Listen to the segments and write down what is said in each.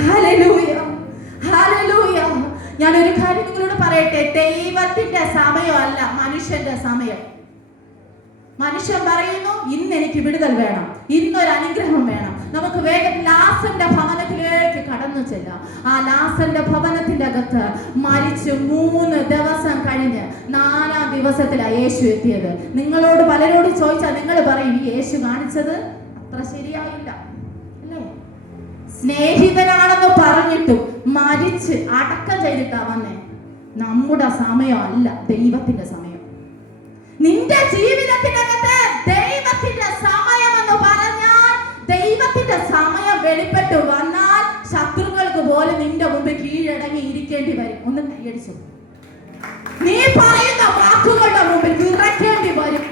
Hallelujah, hallelujah. ഞാനൊരു കാര്യം നിങ്ങളോട് പറയട്ടെ, ദൈവത്തിന്റെ സമയമല്ല മനുഷ്യന്റെ സമയം. മനുഷ്യൻ പറയുന്നു ഇന്ന് എനിക്ക് വിടുതൽ വേണം, ഇന്നൊരു അനുഗ്രഹം വേണം, നമുക്ക് വേഗം ലാസന്റെ ഭവനത്തിലേക്ക് കടന്നു ചെല്ലാം. ആ ലാസന്റെ ഭവനത്തിന്റെ അകത്ത് മരിച്ച് 3 ദിവസം കഴിഞ്ഞ് 4-ാം ദിവസത്തിലാണ് യേശു എത്തിയത്. നിങ്ങളോട് പലരോട് ചോദിച്ചാൽ നിങ്ങൾ പറയും ഈ യേശു കാണിച്ചത് അത്ര ശരിയായില്ല അല്ലേ? സ്നേഹിതനാണെന്ന് പറഞ്ഞിട്ടും മരിച്ച് അടക്കം ചെയ്തിട്ടാ വന്നേ. നമ്മുടെ സമയമല്ല ദൈവത്തിന്റെ സമയം. നിന്റെ ജീവിതത്തിനകത്ത് ദൈവത്തിന്റെ സമയം എന്ന് പറഞ്ഞാൽ, ദൈവത്തിന്റെ സമയം വെളിപ്പെട്ട് വന്നാൽ ശത്രുക്കൾക്ക് പോലെ നിന്റെ മുമ്പിൽ കീഴടങ്ങി ഇരിക്കേണ്ടി വരും. ഒന്ന് കൈയടിച്ചു. നീ പറയുന്ന വാക്കുകളുടെ മുമ്പിൽ വിറയ്ക്കേണ്ടി വരും.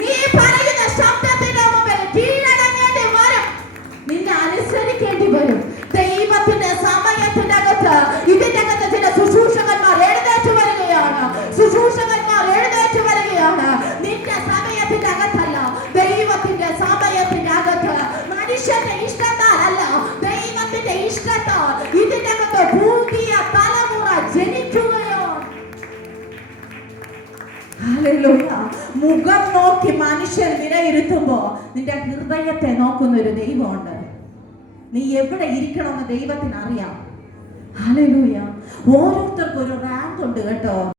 നീ പറയുന്ന ശബ്ദത്തിന്റെ മുമ്പിൽ കീഴടങ്ങേണ്ടി വരും. നിന്നെ അനുസരിക്കേണ്ടി വരും. ദൈവത്തിന്റെ സമയത്തിന്റെ അകത്ത് ഇതിന്റെ അകത്ത് ചില ശുശ്രൂഷകന്മാർ എഴുന്നേറ്റ് വരികയാണ്. ശുശ്രൂഷകന്മാർ എഴുന്നേറ്റ് വരികയാണ്. നിന്റെ സമയത്തിന്റെ അകത്തല്ല, ദൈവത്തിന്റെ സമയത്തിന്റെ അകത്ത്. മനുഷ്യന്റെ ഇഷ്ടത്താലല്ല, ദൈവത്തിന്റെ ഇഷ്ടത്താൽ ഇതിന്റെ അകത്ത് പുതിയ തലമുറ ജനിക്കുകയാണ്. ഹല്ലേലൂയ. മുഖം നോക്കി മനുഷ്യൻ വിലയിരുത്തുമ്പോ നിന്റെ ഹൃദയത്തെ നോക്കുന്ന ഒരു ദൈവമുണ്ട്. നീ എവിടെ ഇരിക്കണമെന്ന് ദൈവത്തിന് അറിയാം. ഹല്ലേലൂയ. ഓരോരുത്തർക്കും ഒരു റാങ്ക് ഉണ്ട് കേട്ടോ.